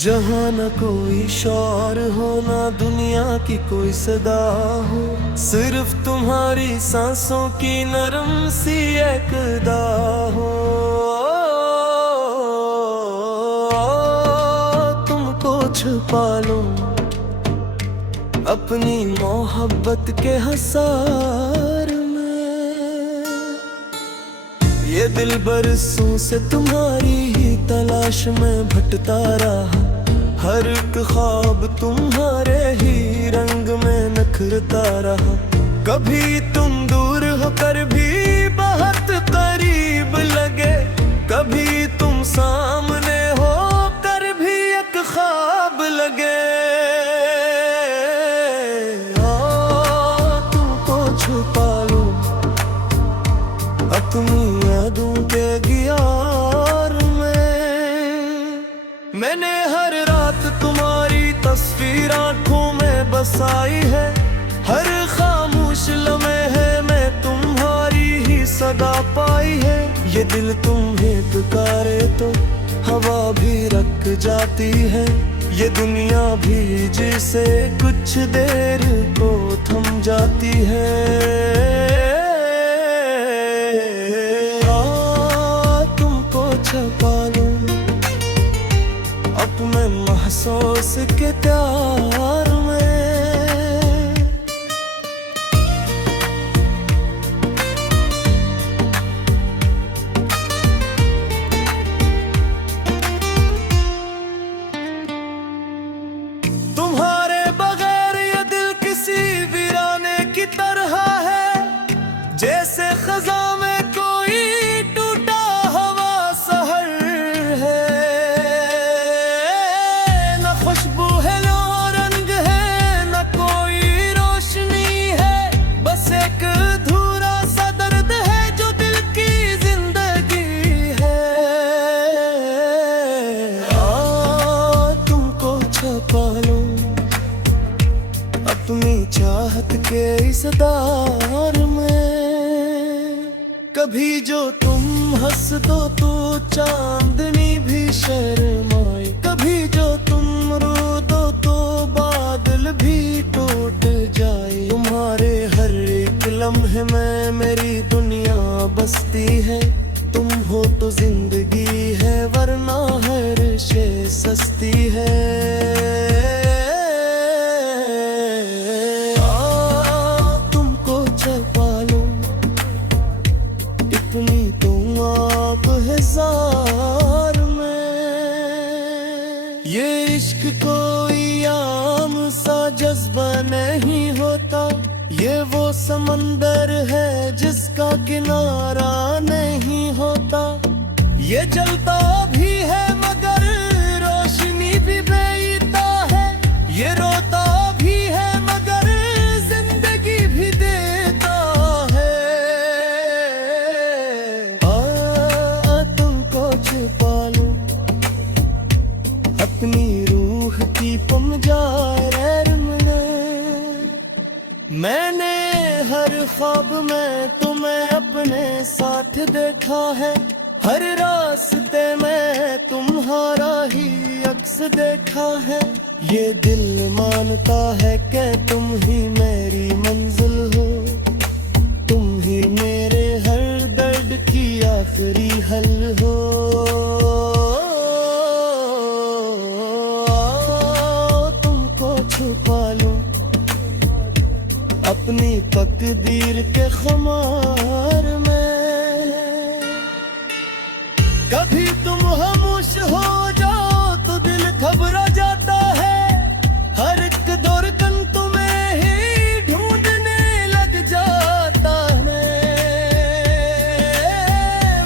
जहाँ न कोई शोर हो, ना दुनिया की कोई सदा हो, सिर्फ तुम्हारी सांसों की नरम सी एक अदा हो। तुमको छुपा लूं अपनी मोहब्बत के हसार में, ये दिल बरसों से तुम्हारी ही तलाश में भटकता रहा। हर एक ख्वाब तुम्हारे ही रंग में नखरता रहा। कभी तुम दूर होकर भी बहुत करीब लगे, कभी तुम सामने हो कर भी एक ख्वाब लगे। तुमको छुपा लूं अपनी यादों के गियार में। मैंने हर रात तुम्हारी तस्वीर आंखों में बसाई है, हर खामोश लम्हे में तुम्हारी ही सदा पाई है। ये दिल तुम्हें पुकारे तो हवा भी रख जाती है, ये दुनिया भी जिसे कुछ देर को थम जाती है। छुपा लूं अपने महसूस के प्यार में। तुम्हारे बगैर ये दिल किसी वीराने की तरह है, जैसे खजा में कोई अपनी चाहत के इस दार में। कभी जो तुम हंस दो तो चांदनी भी शर्माए, कभी जो तुम रो दो तो बादल भी टूट जाए। तुम्हारे हर एक लम्हे में मेरी दुनिया बसती है, तुम हो तो जिंदगी है वरना हर शे सस्ती है। ये इश्क कोई आम सा जज्बा नहीं होता, ये वो समंदर है जिसका किनारा नहीं होता। ये जलता भी है मगर रोशनी भी बेईता है, ये रोता भी है मगर जिंदगी भी देता है। तुमको छुपा लूं अपनी रूह की पंजार में। मैंने हर ख्वाब में तुम्हें अपने साथ देखा है, हर रास्ते में तुम्हारा ही अक्स देखा है। ये दिल मानता है कि तुम ही मेरी मंजिल हो, तुम ही मेरे हर दर्द की आखिरी हल हो। छुपा लूं अपनी तकदीर के खुमार में। कभी तुम खामोश हो जाओ तो दिल घबरा जाता है, हर एक धड़कन तुम्हें ही ढूंढने लग जाता है।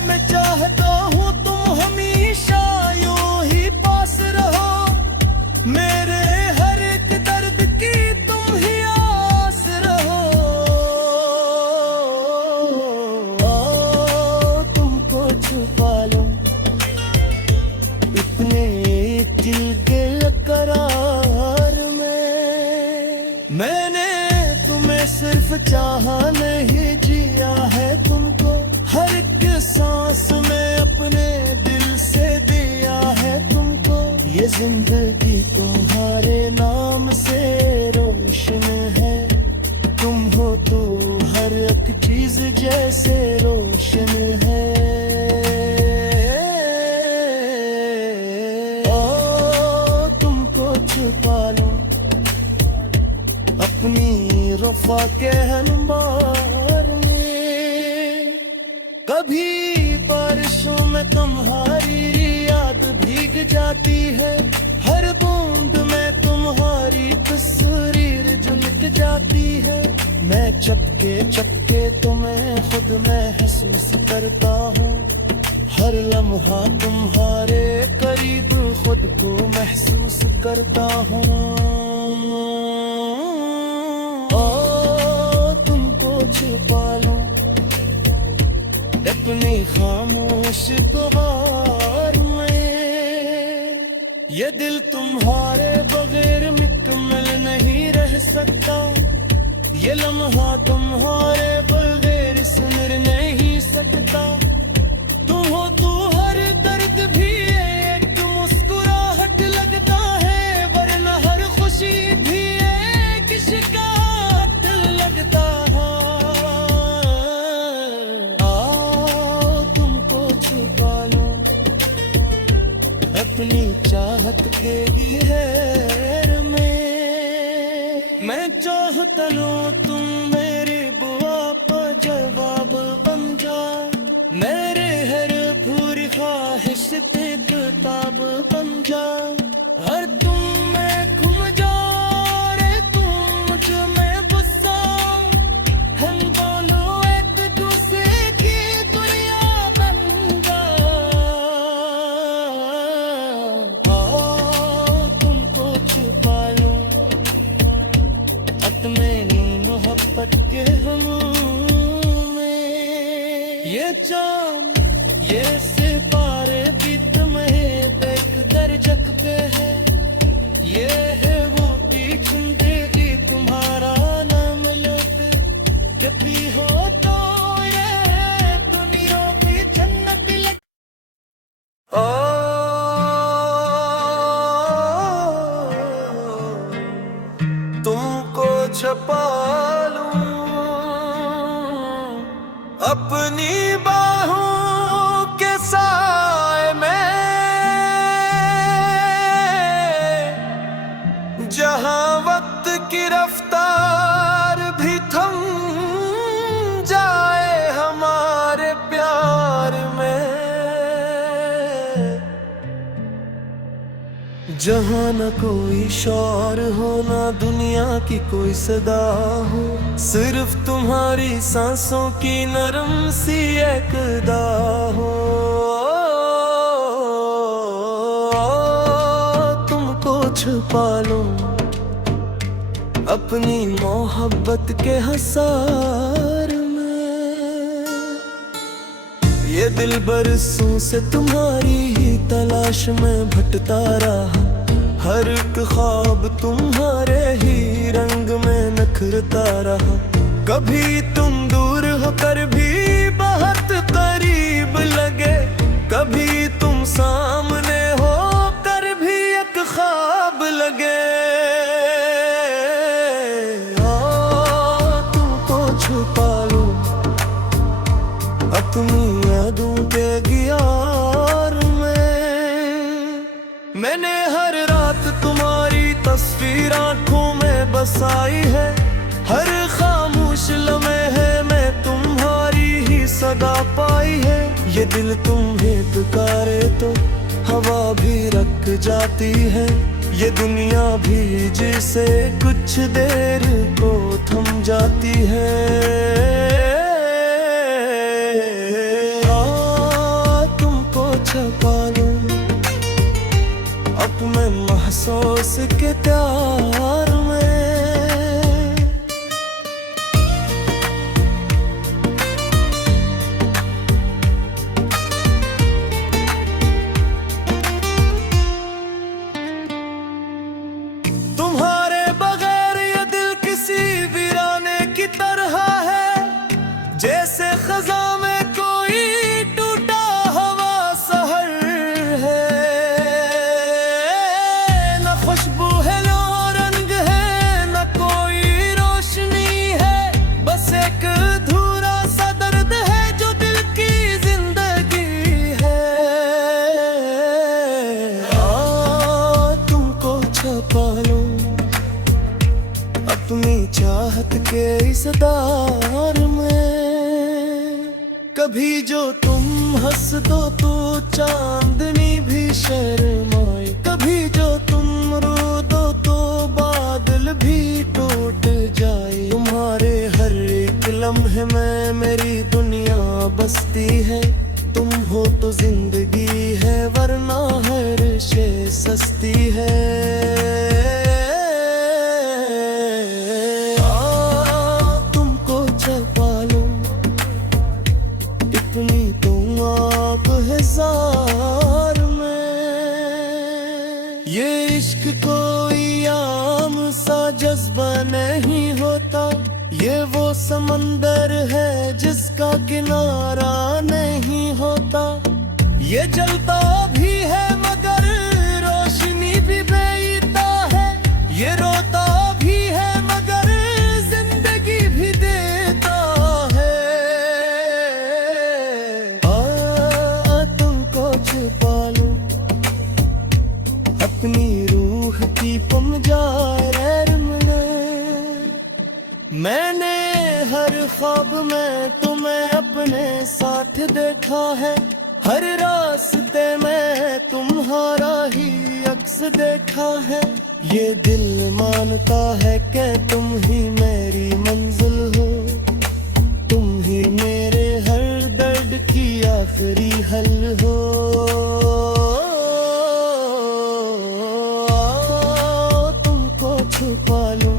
मैं चाहता हूँ तुम हमेशा यूं ही पास रहो, मेरे ये जिंदगी तुम्हारे नाम से रोशन है। तुम हो तो हर एक चीज जैसे रोशन है। ओ तुमको छुपा लूं अपनी रफ़ा के अंबार में। कभी बारिशों में तुम्हारी याद भीग जाती है। हर बूंद में तुम्हारी तस्वीर झलक जाती है। मैं चपके चपके तुम्हें खुद महसूस करता हूँ। हर लम्हा तुम्हारे करीब खुद को महसूस करता हूँ। ओ तुमको छुपा लूं अपनी खामोश गुहार में। ये दिल तुम्हारे बगैर मुकम्मल नहीं रह सकता। ये लम्हा तुम्हारे बगैर सुन नहीं सकता। तुम हो तो हर दर्द भी एक मुस्कुराहट लगता है। वरना हर खुशी भी एक शिकायत लगता है। अपनी चाहत के घेर में मैं चाहता हूँ तुम मेरी बुआ पर जवाब बन जा। मेरे हर पूरी ख्वाहिश पे किताब बन जा। हर तुम में घूम जा रे तुम मुझ में बसा। हम दोनों एक दूसरे की दुनिया बन जा। मेरी मोहब्बत के हम में ये चांद ये सितारे भी तुम्हें बेकदर जग पे है। ये है वो जिंदगी तुम्हारा नाम लेते। जब भी हो तो ये दुनिया भी जन्नत लग। तुमको छुपा लूं अपनी बाहों के साए में। जहां वक्त की रफ्तार भी थम जाए हमारे प्यार में। जहाँ न कोई शोर हो ना दुनिया की कोई सदा हो। सिर्फ तुम्हारी सांसों की नरम सी एक अदा हो। तुमको छुपा लूं अपनी मोहब्बत के हसार में। ये दिल बरसों से तुम्हारी ही तलाश में भटता रहा। हर एक ख्वाब तुम्हारे ही रंग में नखरता रहा। कभी तुम दूर होकर भी बहुत करीब लगे। कभी तुम सामने होकर भी एक ख्वाब लगे। तुमको छुपा लूं अपनी यादों के गियार में। मैंने हर रात तुम्हारी तस्वीर आंखों में बसाई है। हर खामोश लम्हे है मैं तुम्हारी ही सदा पाई है। ये दिल तुम्हें पुकारे तो हवा भी रख जाती है। ये दुनिया भी जिसे कुछ देर को थम जाती है। तुमको छुपा लूं अपने महसूस के प्यार में। तुम्हारे बगैर ये दिल किसी वीराने की तरह है। जैसे खज़ां में कोई टूटा हुआ सहर है। कभी जो तुम हंस दो तो चांदनी भी शर्माए, कभी जो तुम रो दो तो बादल भी टूट जाए। तुम्हारे हर एक लम्हे में मेरी दुनिया बसती है, तुम हो तो जिंदगी है वरना हर शे सस्ती है। तुमको छुपा लूं इतनी तुम आप हजार में। ये इश्क कोई आम सा जज्बा नहीं होता, ये वो समंदर है जिसका किनारा नहीं होता। ये जलता भी है मगर रोशनी भी बेईता है, ये रोता भी है मगर जिंदगी भी देता है। तुमको छुपा लूं अपनी रूह की पंजर में। मैंने हर ख्वाब में तुम्हें अपने साथ देखा है, हर रास्ते में तुम्हारा ही अक्स देखा है। ये दिल मानता है कि तुम ही मेरी मंजिल हो, तुम ही मेरे हर दर्द की आखिरी हल हो। तुमको छुपा लूं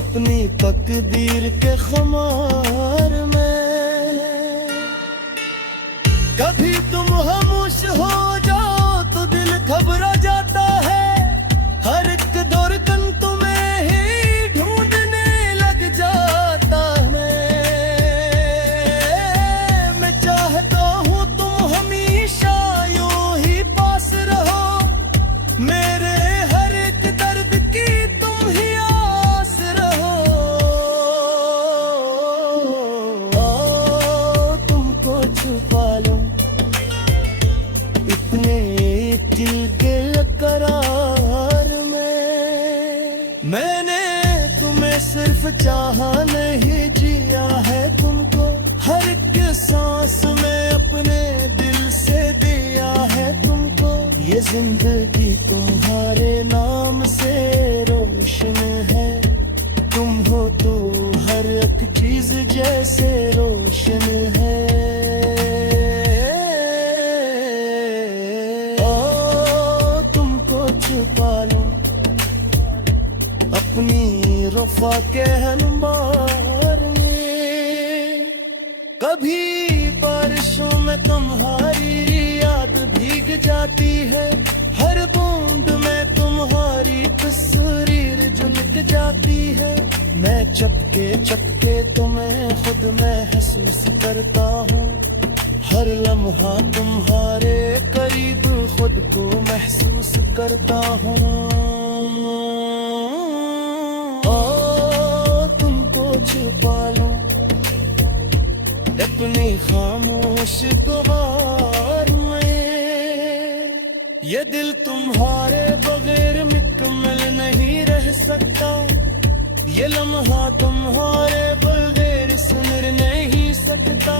अपनी तकदीर के खुमार में। कभी तुम खामोश हो जाओ तो दिल घबरा जाता है, हर एक धड़कन तुम्हें ही ढूंढने लग जाता है। मैं चाहता हूँ तुम हमेशा यूं ही पास रहो, मेरे हर एक दर्द की तुम ही आस रहो। तुमको छुपा लूं इतने दिल के करार में। मैंने तुम्हें सिर्फ चाहा नहीं जिया है तुमको, हर एक सांस में अपने दिल से दिया है तुमको। ये जिंदगी तुम्हारे नाम से रोशन है, तुम हो तो हर एक चीज जैसे रोशन है। छुपा लूं अपनी वफा के अंबार में। कभी बारिशों में तुम्हारी याद भीग जाती है, हर बूंद में तुम्हारी तस्वीर झलक जाती है। मैं चपके चपके तुम्हें खुद महसूस करता हूँ, हर लम्हा तुम्हारे करीब खुद को महसूस करता हूँ। तुमको छुपा लूं अपनी खामोश गुहार में। ये दिल तुम्हारे बगैर मुकम्मल नहीं रह सकता, ये लम्हा तुम्हारे बगैर सुन नहीं सकता।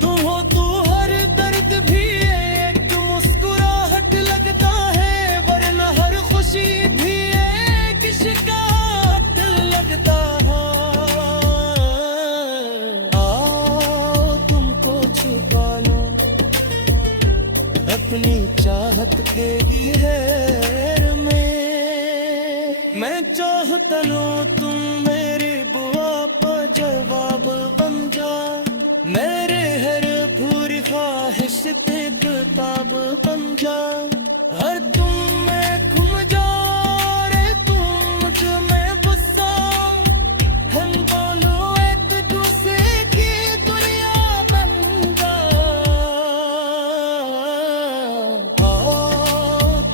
तुम हो तो हर दर्द भी एक मुस्कुराहट लगता है, वरना हर खुशी भी एक शिकायत लगता है। तुमको छुपा लूं अपनी चाहत के घेर में। मैं चाहता हूँ तुम मेरी दुआ पर जवाब बन जा, मेरे हर पूरी ख्वाहिश पे किताब बन जा। हर तुम में घूम जा रे तुम मुझ में बसा, हम दोनों एक दूसरे की दुनिया बन जा।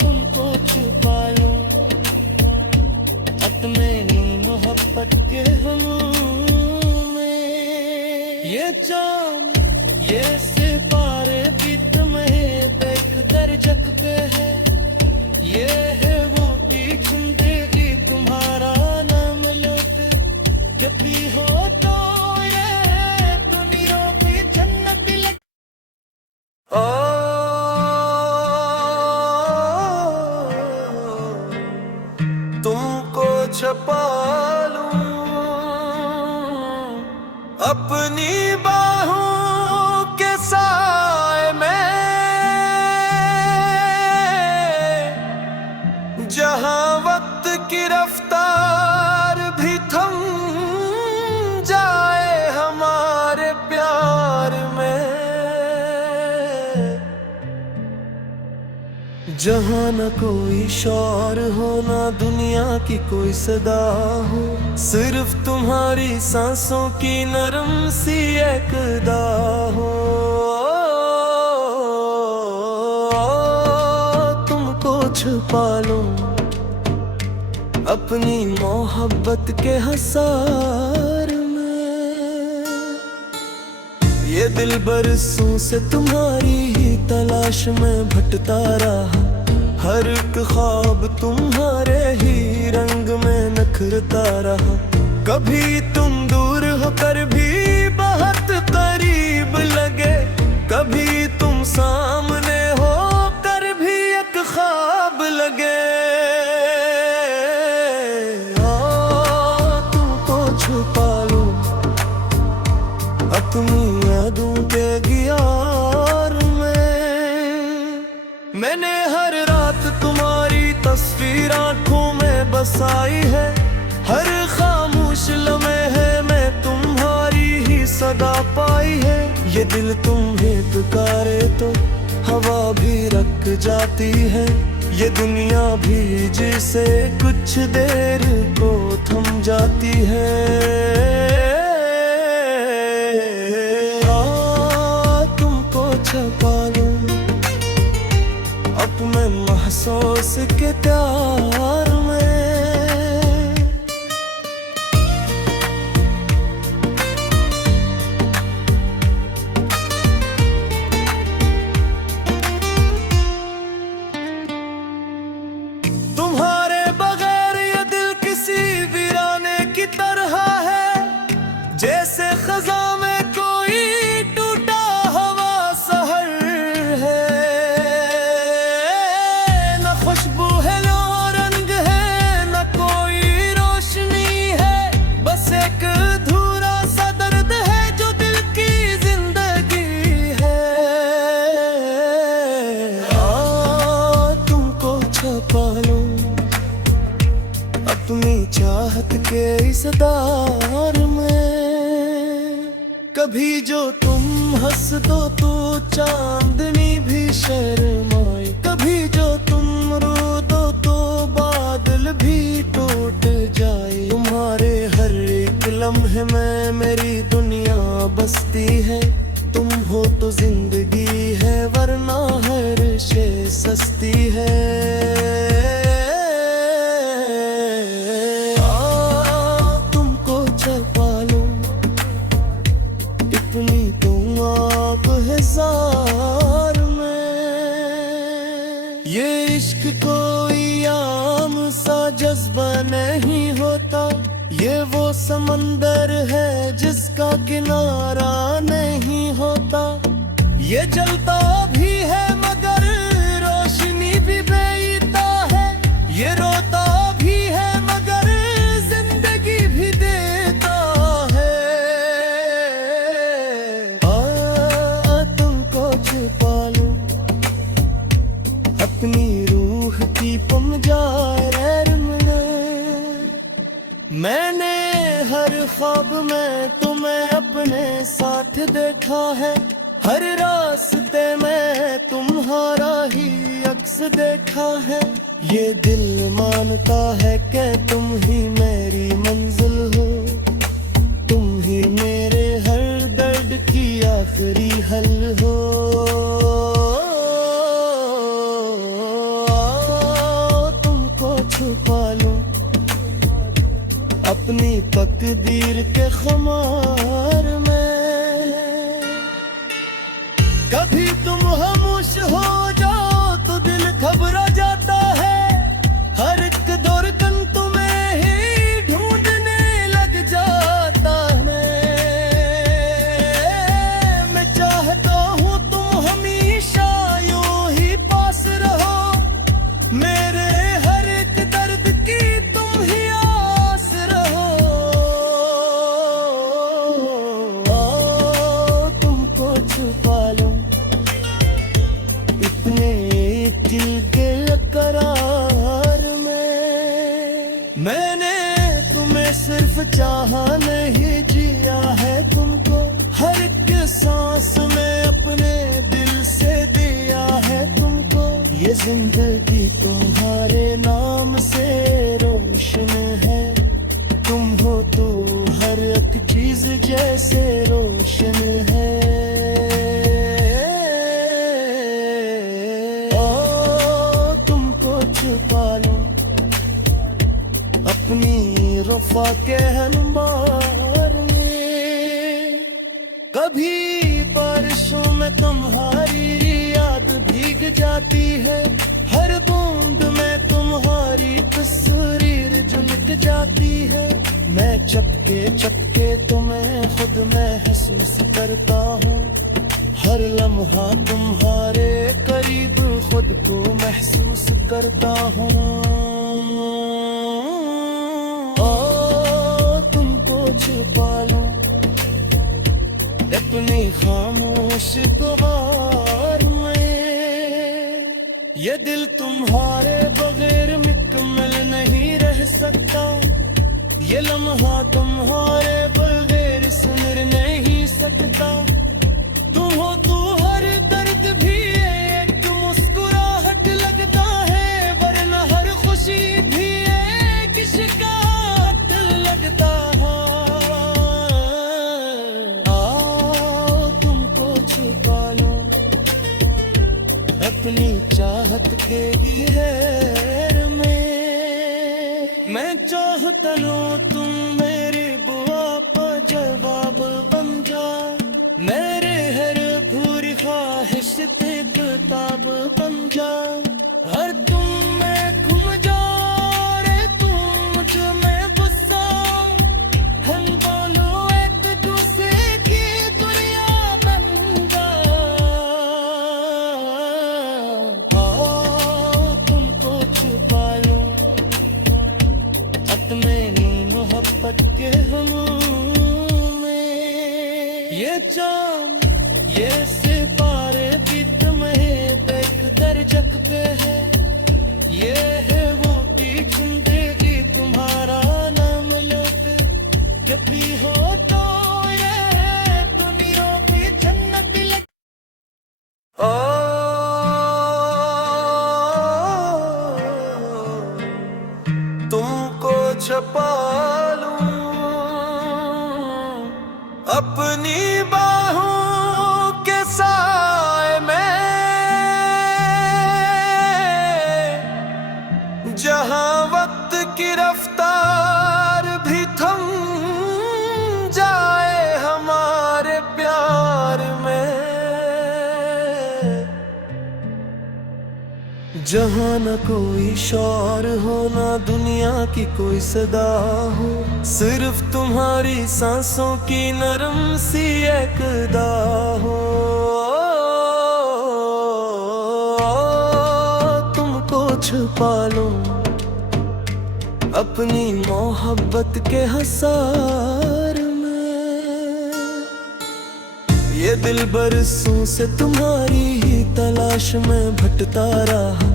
तुमको छुपा लूं अपने मोहब्बत के ये चांद ये सितारे भी तुम्हें देख कर जग पे छुपा लूं अपनी बाहों के साए में, जहां वक्त की रफ्तार भी थम जाए हमारे प्यार में, जहां न कोई शोर हो ना दुनिया की कोई सदा हो, सिर्फ तुम्हारी सांसों की नरम सी एक अदा हो। तुमको छुपा लूं अपनी मोहब्बत के हसार में, ये दिल बरसों से तुम्हारी ही तलाश में भटकता रहा, हर एक ख्वाब तुम्हारे ही रंग में नखरता रहा। कभी तुम दूर होकर भी बहुत करीब लगे, कभी तुम सामने होकर भी एक ख्वाब लगे। तुमको छुपा लूं अपनी यादों के गियार में, मैंने हर रात तुम्हारी तस्वीर आंखों में बसाई है, हर खामोश लम्हे में तुम्हारी ही सदा पाई है। ये दिल तुम्हें पुकारे तो हवा भी रख जाती है, ये दुनिया भी जिसे कुछ देर को थम जाती है। तुमको छुपा लूं अपने महसूस के प्यार में, तुम्हारे बगैर ये दिल किसी वीराने की तरह है, जैसे खज़ा में कोई टूटा हुआ सहर है। न खुशबू है न रंग है न कोई रोशनी है, बस एक अधूरा सा दर्द है जो दिल की जिंदगी है। तुमको छुपा लूं अपनी चाहत के इस दार में, कभी जो तुम हंस दो तो चांदनी भी शर्माए, कभी जो तुम रो दो तो बादल भी टूट जाए। तुम्हारे हर एक लम्हे में मेरी दुनिया बसती है, तुम हो तो जिंदगी है वरना हर शे सस्ती है। तुमको छुपा लूं इतनी तुम आप हजार में, ये इश्क कोई आम सा जज्बा नहीं होता, ये वो समंदर है जिसका किनारा नहीं होता। ये जलता भी है मगर रोशनी भी बेईता है, ये रोता भी है मगर जिंदगी भी देता है। तुमको छुपा लूं अपनी रूह की पंजार में, मैंने हर ख्वाब में तुम्हें अपने साथ देखा है, हर रास्ते में तुम्हारा ही अक्स देखा है। ये दिल मानता है कि तुम ही मेरी मंजिल हो, तुम ही मेरे हर दर्द की आखिरी हल हो। तुमको छुपा लूं अपनी तकदीर के खुमार में, कभी तुम खामोश हो जाओ तो दिल घबरा जाता है, हर एक धड़कन तुम्हें ही ढूंढने लग जाता है। मैं चाहता हूँ तुम हमेशा यूं ही पास रहो, मेरे हर एक दर्द की तुम ही चाहा नहीं जिया है तुमको, हर एक सांस में अपने दिल से दिया है तुमको। ये जिंदगी तुम्हारे नाम से रोशन है, तुम हो तो हर एक चीज जैसे रोशन है। ओ तुमको छुपा लूं अपनी वफा के अंबार में, कभी बारिशों में तुम्हारी याद भीग जाती है, हर बूंद में तुम्हारी तस्वीर झलक जाती है। मैं चपके चपके तुम्हें खुद महसूस करता हूँ, हर लम्हा तुम्हारे करीब खुद को महसूस करता हूँ। तुमको छुपा लूं अपनी खामोश गुहार में, ये दिल तुम्हारे बगैर मुकम्मल नहीं रह सकता, ये लम्हा तुम्हारे बगैर सुधर नहीं सकता। तुम हो तो हर दर्द भी एक मुस्कुराहट लगता है, वरना हर खुशी भी एक शिकायत लगता है। आओ तुमको छुपा लूं अपनी चाहत के घेर में, मैं चाहता हूं तुम मेरी बुआ पर जवाब बन जा, मेरे हर पूरी ख्वाहिश ते किताब बन जा। हर तुम में घूम जा रे तुम मुझ में बसा, हम दोनों एक दूसरे की दुनिया बन जा। आओ तुमको छुपा लूं अपने मोहब्बत के हमूम में, ये चांद ये सितारे भी तुम्हें देख कर जग पे है, ये है वो भी जिंदगी तुम्हारा नाम लेते, कभी हो तो ये दुनिया भी जन्नत लग। तुमको छुपा लूं अपनी बाहों के साए में, जहां वक्त की रफ्तार भी थम जाए हमारे प्यार में, जहां न कोई शोर हो ना दुनिया की कोई सदा हो, सिर्फ तुम्हारी सांसों की नरम सी एक अदा हो। तुमको छुपा लूं अपनी मोहब्बत के हसार में, ये दिल बरसों से तुम्हारी ही तलाश में भटकता रहा,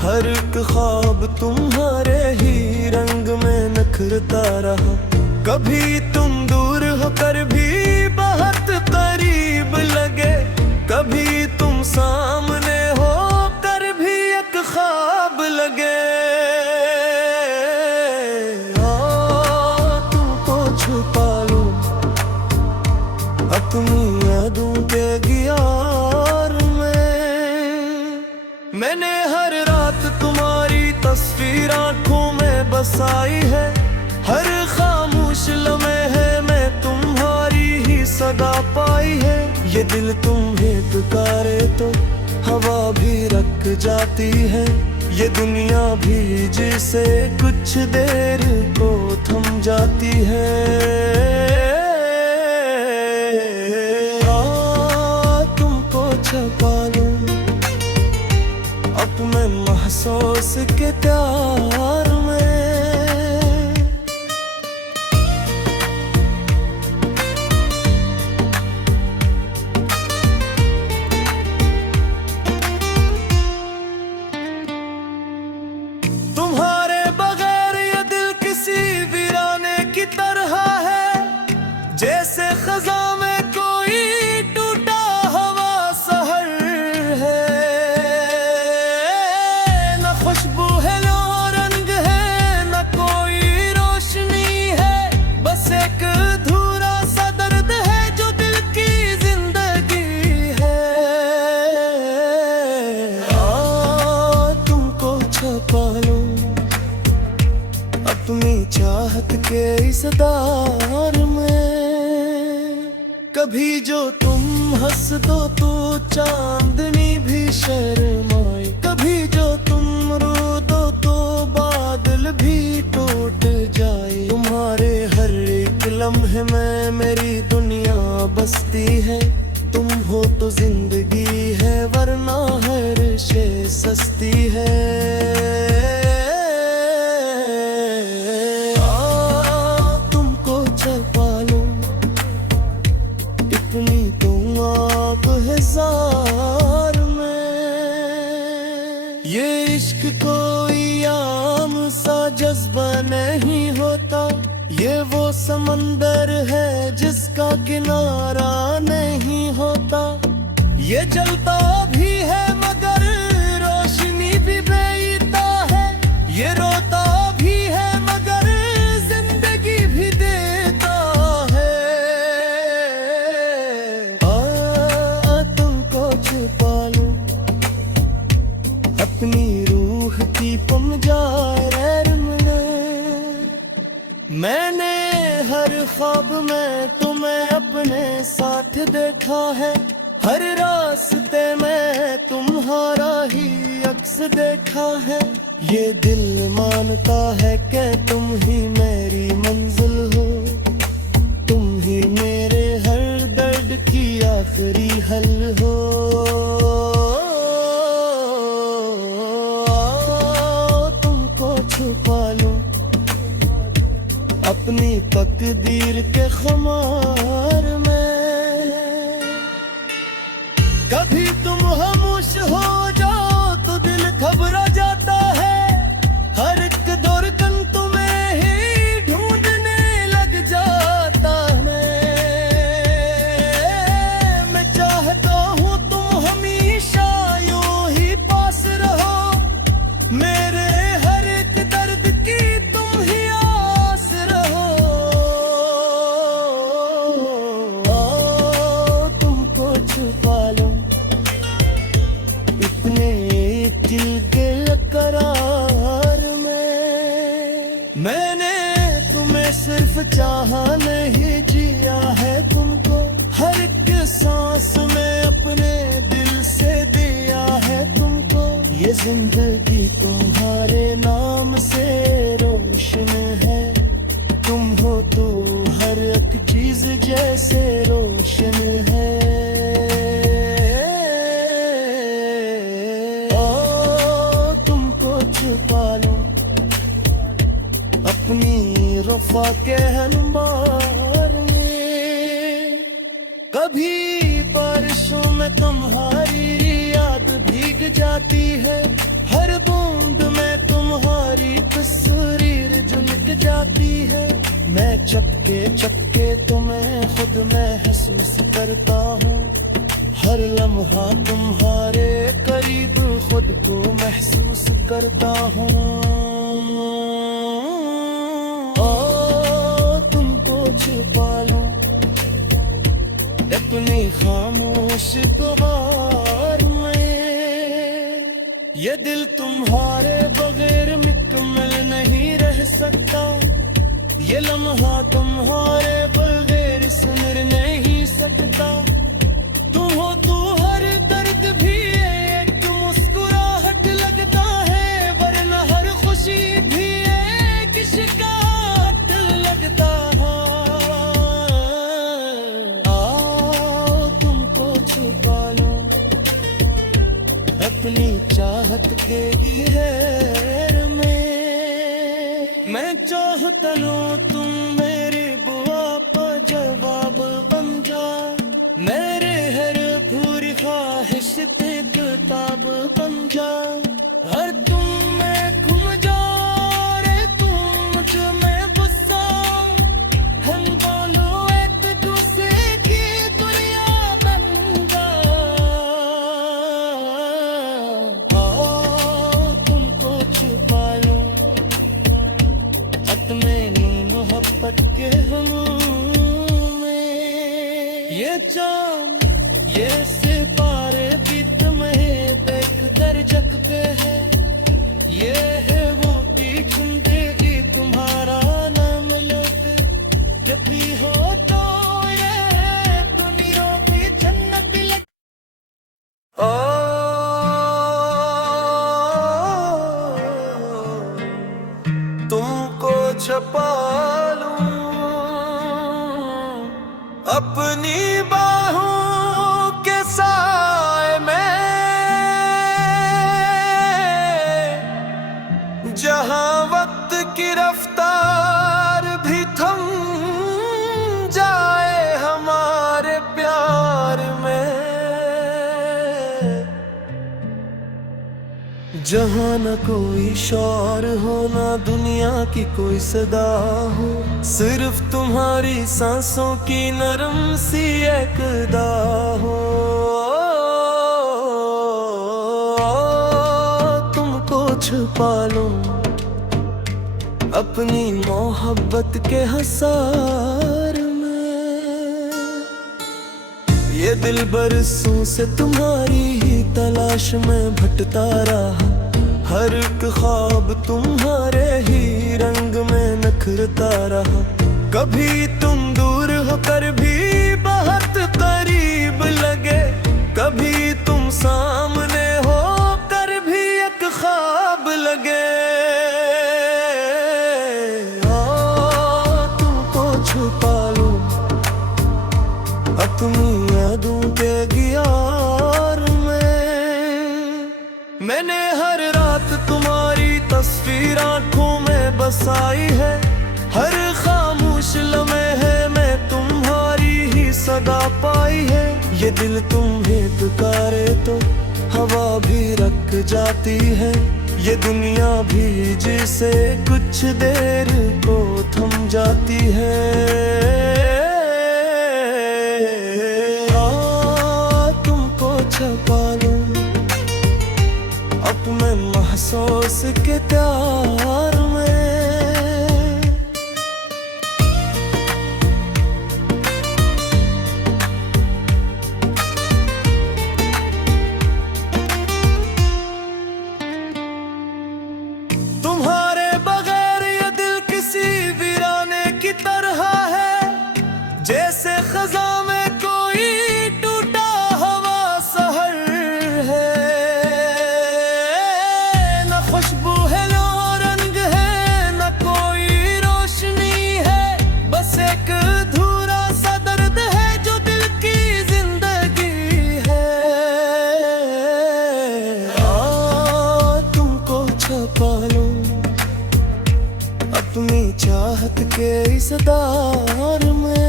हर एक ख्वाब तुम्हारे ही रंग में नखरता रहा। कभी तुम दूर होकर भी बहुत करीब लगे, कभी तुम सामने होकर भी एक ख्वाब लगे। तुमको छुपा लूं अपनी यादों के गियार में, मैंने हर रात तुम्हारी तस्वीर आंखों में बसाई है, हर खामोश लम्हे है मैं तुम्हारी ही सदा पाई है। ये दिल तुम्हें पुकारे तो हवा भी रख जाती है, ये दुनिया भी जिसे कुछ देर को थम जाती है। तुमको छुपा लूं अपने महसूस के प्यार में, तुम्हारे बगैर ये दिल किसी वीराने की तरह चाहत के इस दौर में। कभी जो तुम हंस दो तो चांदनी भी शर्माए, कभी जो तुम रो दो तो बादल भी टूट जाए। तुम्हारे हर एक लम्हे में मेरी दुनिया बसती है। तुम हो तो जिंदगी है, वरना हर शे सस्ती है। तुमको छुपा लूं इतनी तुम आप हजार में। ये इश्क कोई आम सा जज्बा नहीं होता, ये वो समंदर है जिसका किनारा नहीं होता। ये जलता भी है मगर रोशनी भी बेईता है, ये रोता भी है मगर जिंदगी भी देता है। तुमको छुपा लूं अपनी रूह की पंजार में। मैंने हर ख्वाब में तुम्हें अपने साथ देखा है, हर रास्ते में तुम्हारा ही अक्स देखा है। ये दिल मानता है कि तुम ही मेरी मंजिल हो, तुम ही मेरे हर दर्द की आखिरी हल हो। तुमको छुपा लूं अपनी तकदीर के खुमार में। कभी तुम खामोश हो जाओ तो दिल घबरा जाता है, हर एक धड़कन तुम्हें ही ढूंढने लग जाता है। मैं चाहता हूँ तुम हमेशा यूं ही पास रहो, मेरे हर एक दर्द की तुम ही आस रहो। तुमको छुपा लूं इतने दिल के करार में। मैंने तुम्हें सिर्फ चाहा नहीं जिया है तुमको, हर एक सांस में अपने दिल से दिया है तुमको। ये जिंदगी तुम्हारे नाम से रोशन है, तुम हो तो हर एक चीज जैसे रोशन है। छुपा लूं अपनी वफा के हनुमान में। कभी बारिशों में तुम्हारी याद भीग जाती है, हर बूंद में तुम्हारी तस्वीर झलक जाती है। मैं चपके चपके तुम्हें खुद महसूस करता हूँ, हर लम्हा तुम्हारे करीब खुद को महसूस करता हूँ। तुमको छुपा लूं अपनी खामोश दुआर में। ये दिल तुम्हारे बगैर मुकम्मल नहीं रह सकता, ये लम्हा तुम्हारे बगैर सुन नहीं सकता। तुम हो तो हर दर्द भी एक मुस्कुराहट लगता है, वरना हर खुशी भी एक शिकायत लगता है। तुमको छुपा लूं अपनी चाहत के घेर में। मैं चाहता हूँ तुम मेरी बुआ पर जवाब बन जा, मेरे हर पूरी ख्वाहिश पे किताब बन जा। हर तुम में घूम जा रे तुम मुझ में बसा, हम दोनों एक दूसरे की दुनिया बन जा। तुमको छुपा लूं अपने मोहब्बत के हम में। ये चांद ये सितारे भी तुम्हें देख कर जग पे छुपा लूं अपनी बाहों के साए में, जहां वक्त की रफ्तार भी थम जाए हमारे प्यार में, जहां न कोई शोर हो ना दुनिया की कोई सदा हो, सिर्फ तुम्हारी सांसों की नरम सी एक अदा हो। तुमको छुपा लूं अपनी मोहब्बत के हसार में, ये दिल बरसों से तुम्हारी ही तलाश में भटकता रहा, हर एक ख्वाब तुम्हारे ही रंग में नखरता रहा। कभी तुम दूर होकर भी बहुत करीब लगे, कभी तुम सामने होकर भी एक ख्वाब लगे। तुमको छुपा लूं अपनी यादों के गियार में, मैंने हर रात तुम्हारी तस्वीर आंखों में बसाई है, हर खामोश लम्हे में तुम्हारी ही सदा पाई है। ये दिल तुम्हें पुकारे तो हवा भी रख जाती है, ये दुनिया भी जिसे कुछ देर को थम जाती है। तुमको छुपा लूं अपने महसूस के प्यार में, तुम्हारे बगैर ये दिल किसी वीराने की तरह है, जैसे खज़ां में कोई टूटा हवा सहर है। न खुशबू है न रंग है न कोई रोशनी है, बस एक अधूरा सा दर्द है जो दिल की जिंदगी है। तुमको छुपा लूं अपनी चाहत के इस दार में,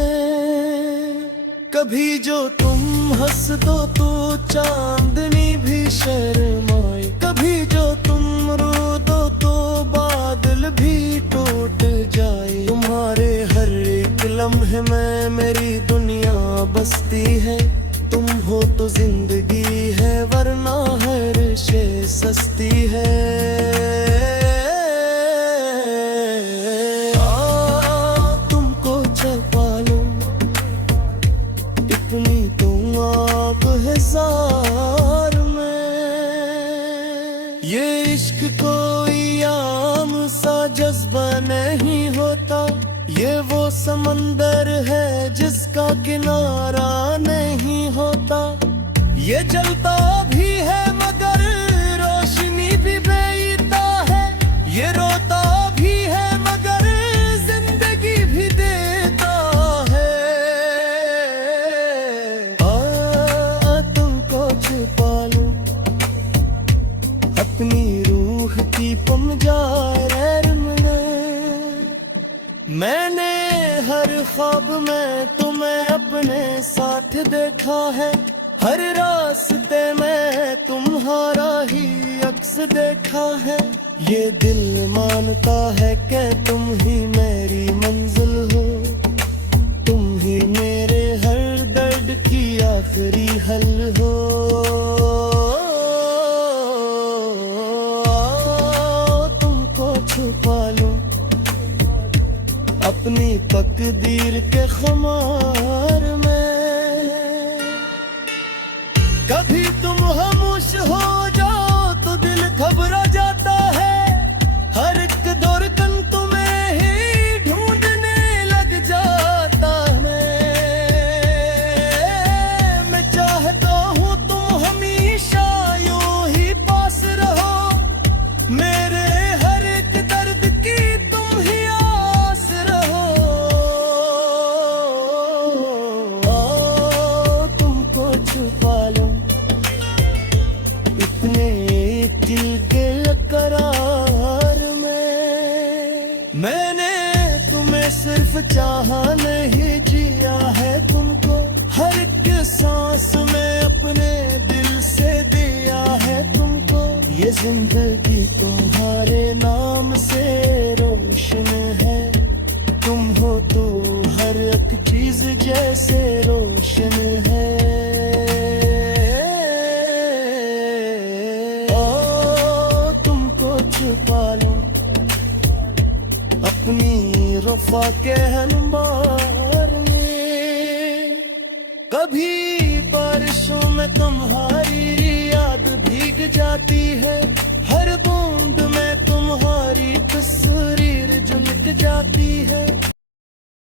कभी जो तुम हंस दो तो चांदनी भी शर्माए, कभी जो तुम रो दो तो बादल भी टूट जाए। तुम्हारे हर एक लम्हे में मेरी दुनिया बसती है, तुम हो तो जिंदगी है वरना हर शे सस्ती है। तुमको छुपा लूं इतनी तुम आप हजार में, ये इश्क कोई आम सा जज्बा नहीं होता, ये वो समंदर है जिसका किनारा नहीं होता। ये जलता भी है मगर रोशनी भी बेईता है, ये रोता भी है मगर जिंदगी भी देता है। तुमको छुपा लूं अपनी रूह की पंजार में, मैंने हर ख्वाब में तुम्हें अपने साथ देखा है, हर रास्ते में तुम्हारा ही अक्स देखा है। ये दिल मानता है कि तुम ही मेरी मंजिल हो, तुम ही मेरे हर दर्द की आखिरी हल हो। तुमको छुपा लूं अपनी तकदीर के खुमार में, कभी तुम खामोश हो जाओ तो दिल घबरा जाता है, हर एक धड़कन तुम्हें ही ढूंढने लग जाता है। मैं चाहता हूँ तुम हमेशा यूं ही पास रहो, मेरे हर एक दर्द की तुम ही चाहा नहीं जिया है तुमको, हर एक सांस में अपने दिल से दिया है तुमको। ये जिंदगी तुम्हारे नाम से रोशन है, तुम हो तो हर एक चीज जैसे रोशन है। ओ तुमको छुपा लूं अपनी रफ़ा के अंबार में, कभी बारिशों में तुम्हारी याद भीग जाती है, हर बूंद में तुम्हारी तस्वीर झलक जाती है।